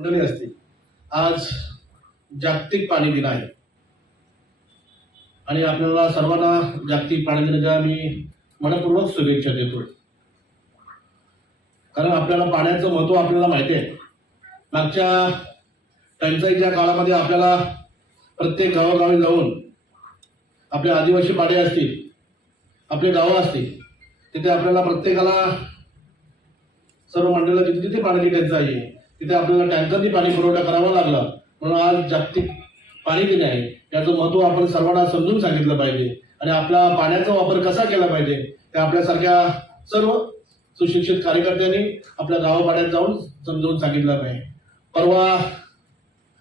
मंडळी असतील आज जागतिक पाणी दिन आहे. आणि आपल्याला सर्वांना जागतिक पाणी दिनाच्या मी मनपूर्वक शुभेच्छा देतो कारण आपल्याला पाण्याचं महत्त्व आपल्याला माहिती आहे. मागच्या टंचाईच्या काळामध्ये आपल्याला प्रत्येक गावागावी जाऊन आपले आदिवासी पाडे असतील आपले गावं असतील तिथे आपल्याला प्रत्येकाला सर्व मंडळाला तिथे तिथे पाण्याची टंचाई आहे? तिथे आपल्याला टँकरनी पाणी पुरवठा करावा लागला. म्हणून आज जागतिक पाणी दिन आहे. याचं महत्त्व आपण सर्वांना समजून सांगितलं पाहिजे. आणि आपला पाण्याचा वापर कसा केला पाहिजे ते आपल्यासारख्या सर्व सुशिक्षित कार्यकर्त्यांनी आपल्या गावापाड्यात जाऊन समजावून सांगितलं पाहिजे परवा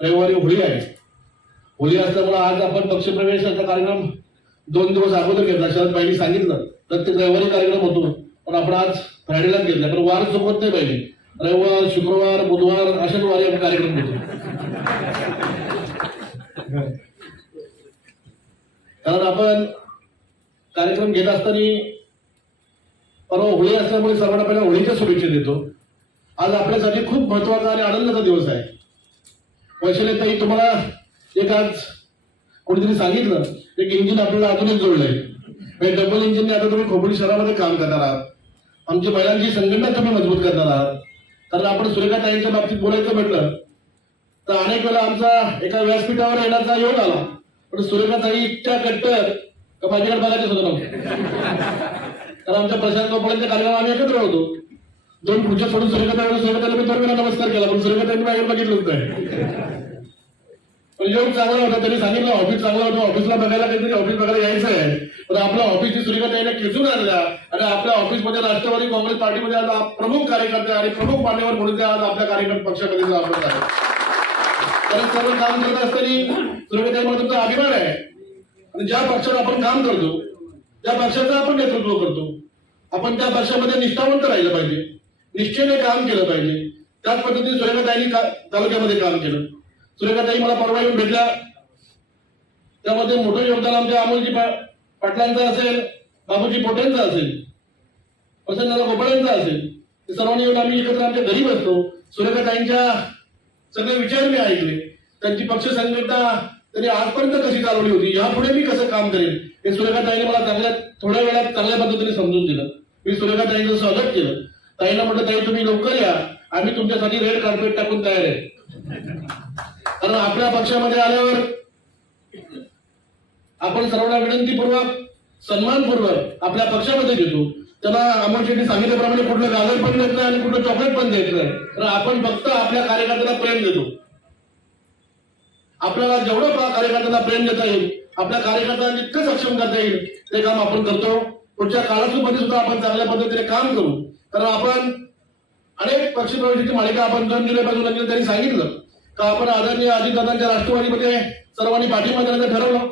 रविवारी होळी आहे. होळी असल्यामुळे आज आपण पक्षप्रवेशाचा कार्यक्रम दोन दिवस अगोदर घेतला. शरद पाहिजे सांगितलं प्रत्येक रविवारी कार्यक्रम होतो. पण आपण आज फ्रायडेलाच घेतला पण वार चुकवत नाही पाहिजे रविवार शुक्रवार बुधवार अशाच वारी आपण कार्यक्रम घेतो कारण आपण कार्यक्रम घेत असताना परवा होळी असल्यामुळे सर्वांना पहिल्या होळीच्या शुभेच्छा देतो. आज आपल्यासाठी खूप महत्त्वाचा आणि आनंदाचा दिवस आहे. वैशालीताई तुम्हाला एक आज कोणीतरी सांगितलं एक इंजिन आपल्याला अजूनच एक जोडलंय डबल इंजिनने आता तुम्ही खोपोली शहरामध्ये काम करणार आहात. आमच्या महिलांची संघटना तुम्ही मजबूत करणार आहात. कारण आपण सुरेखाताईंच्या बाबतीत बोलायचं म्हटलं तर अनेक वेळा आमचा एका व्यासपीठावर येण्याचा योग आला. पण सुरेखाताई इतक्या कट्टर का माझ्याकडे बघायचं सुद्धा नव्हतं. तर आमच्या प्रशांत गोपाळांच्या कार्यक्रम आम्ही एकत्र होतो. दोन खुर्च्या सोडून सुरेखाताई सुरेखाताईला मी दोन वेळा नमस्कार केला पण सुरेखाताईंनी बाहेर बघितलं होतं पण योग चांगला होता त्यांनी सांगितलं ऑफिस चांगलं होतं ऑफिसला बघायला काहीतरी ऑफिस बघायला यायचं आहे पण आपल्या ऑफिसची सुरेखाताईने खेचून आणल्या. आणि आपल्या ऑफिसमध्ये राष्ट्रवादी काँग्रेस पार्टीमध्ये आज प्रमुख कार्यकर्ते आणि प्रमुख मान्यवर म्हणून ते आज आपल्या कार्यकर्ते पक्षामध्ये आपण आहे कारण सर्व काम करत असताना सुरेखाताईमुळे तुमचा अभिमान आहे. आणि ज्या पक्षात आपण काम करतो त्या पक्षाचं आपण नेतृत्व करतो. आपण त्या पक्षामध्ये निष्ठावंत राहिलं पाहिजे. निश्चयाने काम केलं पाहिजे. त्याच पद्धतीने सुरेखाताईंनी का- तालुक्यामध्ये काम केलं. सुरेखाताई मला परवा येऊन भेटल्या त्यामध्ये मोठं योगदान आमच्या अमोलजी पाटलांचं असेल बाबूजी पोटेंचं असेल प्रसन्नदादा गोपाळांचं असेल ते सर्वांनी येऊन आम्ही एकत्र आमच्या घरी बसतो सुरेखाताईंच्या सगळे विचार मी ऐकले. त्यांची पक्ष संघटना त्यांनी आजपर्यंत कशी चालवली होती यापुढे मी कसं काम करेन हे सुरेखाताईने मला चांगल्या थोड्या वेळात चांगल्या पद्धतीने समजून दिलं. मी सुरेखाताईंचं स्वागत केलं. ताईला म्हटलं ताई तुम्ही लवकर या. आम्ही तुमच्यासाठी रेड कार्पेट टाकून तयार आहे. कारण आपल्या पक्षामध्ये आल्यावर आपण सर्वांना विनंतीपूर्वक सन्मानपूर्वक आपल्या पक्षामध्ये घेतो. त्याला अमोल शेट्टी सांगितल्याप्रमाणे कुठलं गाजर पण देत नाही आणि कुठलं चॉकलेट पण देत नाही. तर आपण फक्त आपल्या कार्यकर्त्यांना प्रेम देतो. आपल्याला जेवढं कार्यकर्त्याला प्रेम देता येईल आपल्या कार्यकर्त्यांना जितकं सक्षम करता येईल ते काम आपण करतो. पुढच्या काळामध्ये सुद्धा आपण चांगल्या पद्धतीने काम करू. कारण आपण अनेक पक्षप्रवेशाची मालिका आपण दोन जुलैपासून लागली त्यांनी सांगितलं. का आपण आदरणीय अजितदादांच्या राष्ट्रवादीमध्ये सर्वांनी पाठिंबा देण्याचं ठरवलं?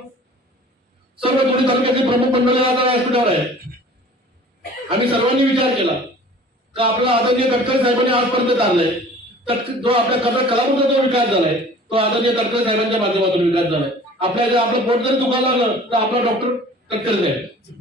सर्व दोन्ही तालुक्यातील प्रमुख मंडळ आता व्यासपीठावर आहे आम्ही सर्वांनी विचार केला का आपला आदरणीय गडकरी साहेबांनी आजपर्यंत चाललाय तर जो आपल्या कथा कलाकृतीचा जो विकास झालाय तो आदरणीय गडकरी साहेबांच्या माध्यमातून विकास झालाय. आपल्या आपलं पोट जरी दुखायला लागलं तर आपला डॉक्टर गडकरी साहेब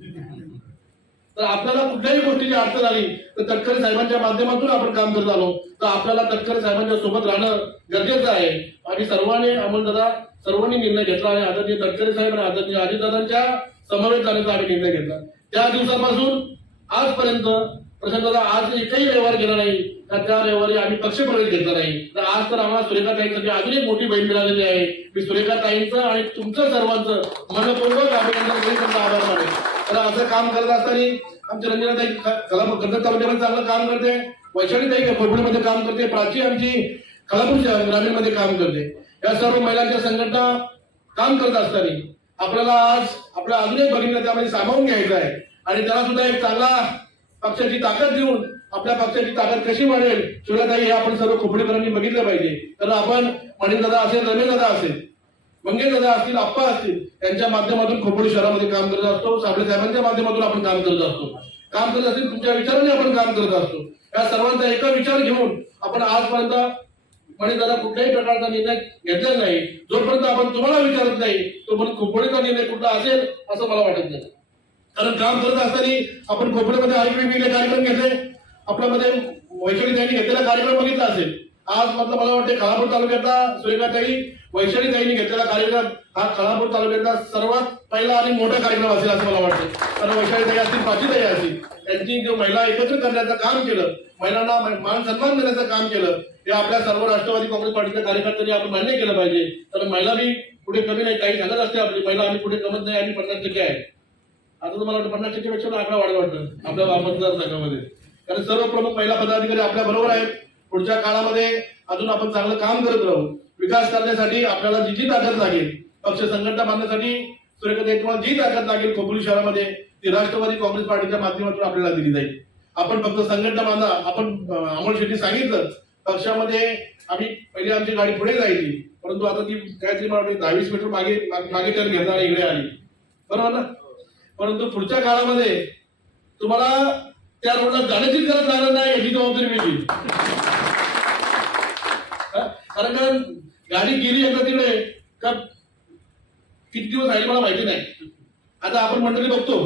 तर आपल्याला कुठल्याही गोष्टीची अडचण आली तर तटकरे साहेबांच्या माध्यमातून आपण काम करत आलो. तर आपल्याला तटकरे साहेबांच्या सोबत राहणं गरजेचं आहे. आणि सर्वांनी अमोलदादा सर्वांनी निर्णय घेतला आणि आदरणीय तटकरे साहेब आणि आदरणीय अजितदादांच्या समवेत जाण्याचा आम्ही निर्णय घेतला. त्या दिवसापासून आजपर्यंत प्रशांतदा आज एकही व्यवहार केला नाही. तर त्या रविवारी आम्ही पक्षप्रवेश घेतला नाही. तर आज तर आम्हाला सुरेखा ताईंसाठी अजून एक मोठी बहीण मिळालेली आहे. मी सुरेखा ताईंचं आणि तुमचं सर्वांचं मनपूर्वक अभिनंदन आभार मानेन तर असं काम करत असताना आमच्या रंजनाताई कला कर्जत तालुक्यामध्ये चांगलं काम करते. वैशाली ताई काम करते. प्राची आमची कलापूर ग्रामीण ग्रामीणमध्ये काम करते. या सर्व महिलांच्या संघटना काम करत असताना आपल्याला आज आपल्या अजून एक भगिनीला त्यामध्ये सामावून घ्यायचं आहे. आणि त्याला सुद्धा एक चांगला पक्षाची ताकद देऊन आपल्या पक्षाची ताकद कशी वाढेल शिवराताई हे आपण सर्व खोपडेकरांनी बघितलं पाहिजे. तर आपण मणिदादा असेल रमेश दादा असेल मंगेश दादा असतील आप्पा असतील त्यांच्या माध्यमातून खोपोली शहरामध्ये काम करत असतो साबळे साहेबांच्या माध्यमातून आपण काम करत असतो. काम करत असतील तुमच्या विचाराने आपण काम करत असतो. या सर्वांचा एका विचार घेऊन आपण आजपर्यंत मणिल दादा कुठल्याही प्रकारचा निर्णय घेतला नाही. जोपर्यंत आपण तुम्हाला विचारत नाही तोपर्यंत खोपोडीचा निर्णय कुठला असेल असं मला वाटत नाही. कारण काम करत असताना आपण खोपड्यामध्ये आयपीबीले कार्यक्रम घेतले. आपल्यामध्ये वैशाली त्यांनी घेतलेला कार्यक्रम बघितला असेल. आज मतलब मला वाटते खालापूर तालुक्यातला सुरेखाताई वैशालीताईंनी घेतलेला कार्यक्रम हा खालापूर तालुक्यातला सर्वात पहिला आणि मोठा कार्यक्रम असेल असं मला वाटतं. कारण वैशालीताई असतील प्राचीताई असतील त्यांनी जो महिला एकत्र करण्याचं काम केलं महिलांना मान सन्मान देण्याचं काम केलं हे आपल्या सर्व राष्ट्रवादी काँग्रेस पार्टीच्या कार्यकर्त्यांनी आपण मान्य केलं पाहिजे. तर महिला बी पुढे कमी नाही काही सांगत असते आपली महिला आम्ही पुढे कमत नाही आम्ही पन्नास टक्के आहे. आता तुम्हाला वाटतं पन्नास टक्केपेक्षा आकडा वाढत वाटतं आपल्या मतदारसंघामध्ये कारण सर्व प्रमुख महिला पदाधिकारी आपल्या बरोबर आहेत. पुढच्या काळामध्ये अजून आपण चांगलं काम करत राहू. विकास करण्यासाठी आपल्याला जी जी ताकद लागेल पक्ष संघटना बांधण्यासाठी सुरेखाताई तुम्हाला जी ताकद लागेल खोपोली शहरामध्ये ती राष्ट्रवादी काँग्रेस पार्टीच्या माध्यमातून आपल्याला दिली जाईल. आपण फक्त संघटना बांधा आपण अमोल शेट्टी सांगितलं पक्षामध्ये आम्ही पहिली आमची गाडी पुढे जायची परंतु आता ती काहीतरी मला दहावीस मीटर मागे मागे तर घेताना इकडे आली. बरोबर ना? परंतु पुढच्या काळामध्ये तुम्हाला त्या रोडला जाण्याची गरज लागणार नाही याची जबाबदारी मी कारण का गाडी गेली एकदा तिकडे. का किती दिवस राहील मला माहिती नाही. आता आपण मंडळी बघतो.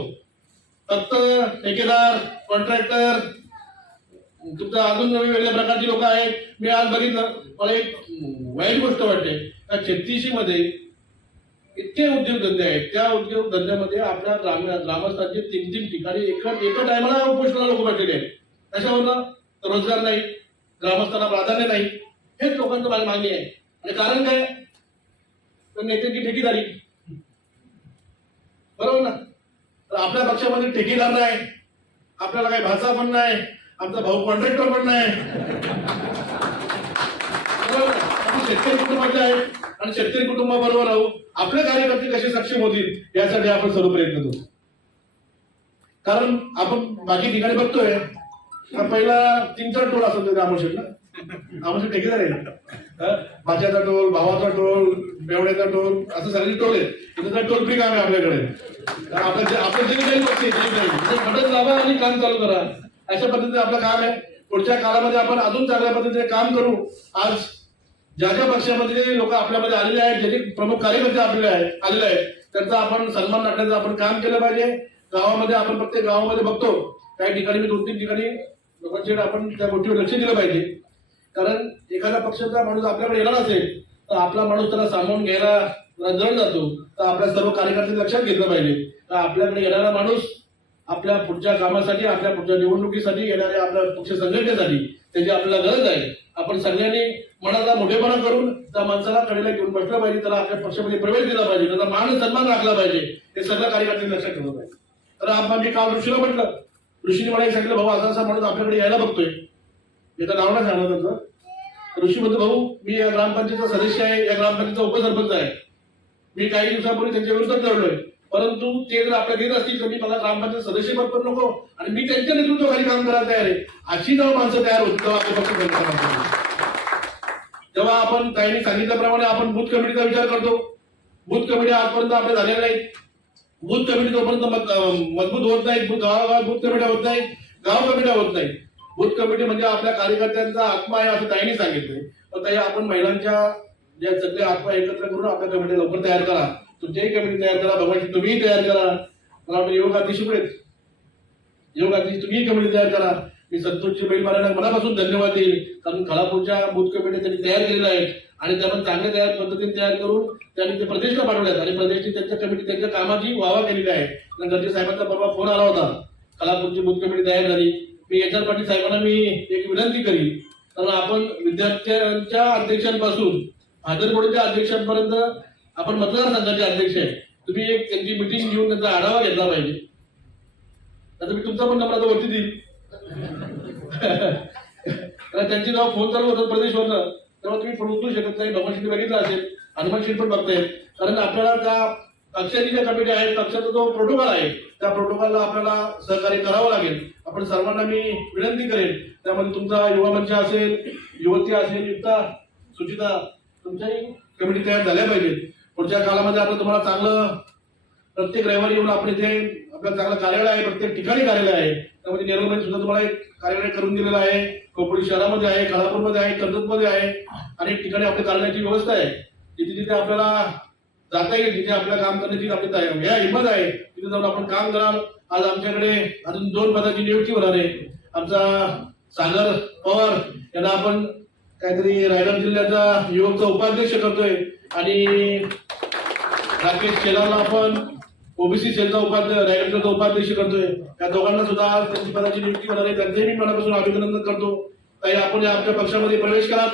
फक्त ठेकेदार कॉन्ट्रॅक्टर तुमचा अजून वेगवेगळ्या प्रकारची लोक आहेत. मी आज बघितलं. मला एक वाईट गोष्ट वाटते. का छत्तीशी मध्ये इतके उद्योगधंदे आहेत. त्या उद्योगधंद्यामध्ये आपल्या ग्राम ग्रामस्थांचे तीन तीन ठिकाणी एका एका टायमाला उपोषणाला लोक बैठलेले आहेत. कशावरनं रोजगार नाही. ग्रामस्थांना प्राधान्य नाही. हेच लोकांचं मला मागणी आहे. आणि कारण काय? तर नेत्यांची ठेकेदारी बरोबर ना? तर आपल्या पक्षामध्ये ठेकेदार नाही आपल्याला काही भाषा पण नाही. आमचा भाऊ कॉन्ट्रॅक्टर पण नाही. बरोबर आपण शेतकरी कुटुंबाचे आहे. आणि शेतकरी कुटुंबाबरोबर राहू. आपले कार्यकर्ते कसे सक्षम होतील? यासाठी आपण सर्व प्रयत्न करू. कारण आपण बाकी ठिकाणी बघतोय. पहिला तीन चार टोल असतो रामोशेट आमचे ठेकेदार आहेत. भाच्याचा टोल भावाचा टोल बेवड्याचा टोल असं सगळी टोल आहे त्याचा टोल फ्री काम आहे आपल्याकडे. तर आपल्या जे- जे काही गोष्टी आहेत, लावा म्हणजे आणि काम चालू करा. अशा पद्धतीने आपलं काम आहे. पुढच्या काळामध्ये आपण अजून चांगल्या पद्धतीने काम करू. आज ज्या ज्या पक्षामध्ये लोक आपल्यामध्ये आलेले आहेत जे जे प्रमुख कार्यकर्ते आपले आहेत आलेले आहेत त्यांचा आपण सन्मान राखण्याचं आपण काम केलं पाहिजे. गावामध्ये आपण प्रत्येक गावामध्ये बघतो. काही ठिकाणी मी दोन तीन ठिकाणी लोकांचे आपण त्या गोष्टीवर लक्ष दिलं पाहिजे. कारण एखादा पक्षाचा माणूस आपल्याकडे येणार असेल तर आपला माणूस त्याला सांभाळून घ्यायला जरा जड जातो. तर आपल्या सर्व कार्यकर्ते लक्षात घेतलं पाहिजे. तर आपल्याकडे येणारा माणूस आपल्या पुढच्या कामासाठी आपल्या पुढच्या निवडणुकीसाठी येणाऱ्या आपल्या पक्ष संघटनेसाठी त्याची आपल्याला गरज आहे. आपण सगळ्यांनी मनाचा मोठेपणा करून त्या माणसाला कडेला घेऊन बसलं पाहिजे त्याला आपल्या पक्षामध्ये प्रवेश दिला पाहिजे त्याचा मान सन्मान राखला पाहिजे. हे सगळं कार्यकर्त्यांनी लक्षात ठेवलं पाहिजे. तर आपण मी काल ऋषीला म्हटलं ऋषीने मला सांगितलं भाऊ असा असा माणूस आपल्याकडे यायला बघतोय. तर नाव नाही सांगणार त्यांचं ऋषी म्हणतो भाऊ मी या ग्रामपंचायतचा सदस्य आहे या ग्रामपंचायतचा उपसरपंच आहे. मी काही दिवसापूर्वी त्यांच्या विरोधात लढलोय. परंतु ते जर आपल्या घेत असतील तर मी मला ग्रामपंचायत सदस्य पद पण नको आणि मी त्यांच्या नेतृत्वाखाली काम करायला तयार आहे. अशी जेव्हा माणसं तयार होती तेव्हा आपण पक्ष बंद आपण काहींनी सांगितल्याप्रमाणे आपण बूथ कमिटीचा विचार करतो बूथ कमिटी आजपर्यंत आपल्या झालेल्या नाहीत. बूथ कमिटी जोपर्यंत मजबूत होत नाही गावागावात बूथ कमिट्या होत नाही गाव कमिट्या होत नाही बूथ कमिटी म्हणजे आपल्या कार्यकर्त्यांचा आत्मा आहे असं त्यांनी सांगितले तर ताई आपण महिलांच्या ज्या सगळे आत्मा एकत्र करून आपल्या कमिटी लवकर तयार करा. तुमच्याही कमिटी तयार करा भगवानची तुम्हीही तयार करा. मला वाटतं योग अतिशय आहेत. योग अतिशय तुम्हीही कमिटी तयार करा. मी संतोषजी बैल महाराजांना मनापासून धन्यवाद देईल. कारण खळापूरच्या बूथ कमिटी त्यांनी तयार केलेल्या आहेत. आणि त्यामध्ये चांगल्या तयार पद्धतीने तयार करून त्यांनी ते प्रदेशला पाठवल्यात. आणि प्रदेशची त्यांच्या कमिटी त्यांच्या कामाची वावा केलेली आहे. गरजे साहेबांचा परवा फोन आला होता. खलापूरची बूथ कमिटी तयार झाली. मी एच आर पाटील साहेबांना मी एक विनंती करीन. कारण आपण विद्यार्थ्यांच्या अध्यक्षांपासून भादरबोडच्या अध्यक्षांपर्यंत आपण मतदारसंघाचे अध्यक्ष आहे तुम्ही एक त्यांची मिटिंग घेऊन त्यांचा आढावा घेतला पाहिजे. आता मी तुमचा पण नंबर आता वरती देईल कारण त्यांची जेव्हा फोन चालू होतात प्रदेशवरनं तेव्हा तुम्ही फोन उचलू शकत नाही. भगवान शिंदे बघितलं असेल हनुमान शिंदे पण बघताय कारण आपल्याला त्या पक्षाची ज्या कमिटी आहे पक्षाचा जो प्रोटोकॉल आहे त्या प्रोटोकॉलला आपल्याला सहकार्य करावं लागेल. आपण सर्वांना मी विनंती करेन त्यामध्ये तुमचा युवा मंच असेल युवती असेल युक्ता सुचिता तुमच्याही कमिटी तयार झाल्या पाहिजेत. पुढच्या काळामध्ये आपण तुम्हाला चांगलं प्रत्येक रविवारी येऊन आपण इथे आपलं चांगलं कार्यालय आहे प्रत्येक ठिकाणी कार्यालय आहे. त्यामध्ये नेरूळमध्ये सुद्धा तुम्हाला एक कार्यालय करून दिलेलं आहे. खोपोली शहरामध्ये आहे काळापूरमध्ये आहे कर्जतमध्ये आहे. अनेक ठिकाणी आपल्या कार्यालयाची व्यवस्था आहे. जिथे जिथे आपल्याला जाता येईल. तिथे आपलं काम करण्याची आपली तयारी. या हिंमत आहे. तिथे जाऊन आपण काम कराल. आज आमच्याकडे अजून दोन पदाची नियुक्ती होणार आहे. आमचा सागर पवार यांना आपण काहीतरी रायगड जिल्ह्याचा युवकचा उपाध्यक्ष करतोय. आणि राकेश शेलारला आपण ओबीसी सेलचा उपाध्यक्ष रायगडचा उपाध्यक्ष करतोय. या दोघांना सुद्धा आज त्यांची पदाची नियुक्ती होणार आहे. त्यांचंही मी मनापासून अभिनंदन करतो. ताई आपण या आमच्या पक्षामध्ये प्रवेश करा.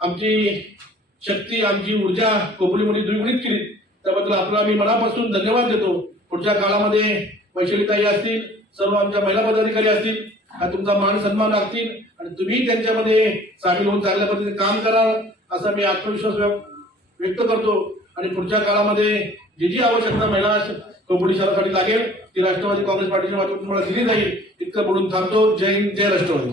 आमची शक्ती आमची ऊर्जा कोपरीमध्ये द्विगुणित केली. त्याबद्दल आपला मी मनापासून धन्यवाद देतो. पुढच्या काळामध्ये वैशालीताई असतील सर्व आमच्या महिला पदाधिकारी असतील हा तुमचा मान सन्मान राखतील आणि तुम्ही त्यांच्यामध्ये सामील होऊन चांगल्या पद्धतीने काम कराल असा मी आत्मविश्वास व्यक्त व्यक्त करतो. आणि पुढच्या काळामध्ये जी जी आवश्यकता महिला कोपडी शहरासाठी लागेल ती राष्ट्रवादी काँग्रेस पार्टीच्या माध्यमातून तुम्हाला दिली जाईल. इतकं बोलून थांबतो. जय हिंद जय राष्ट्रवादी.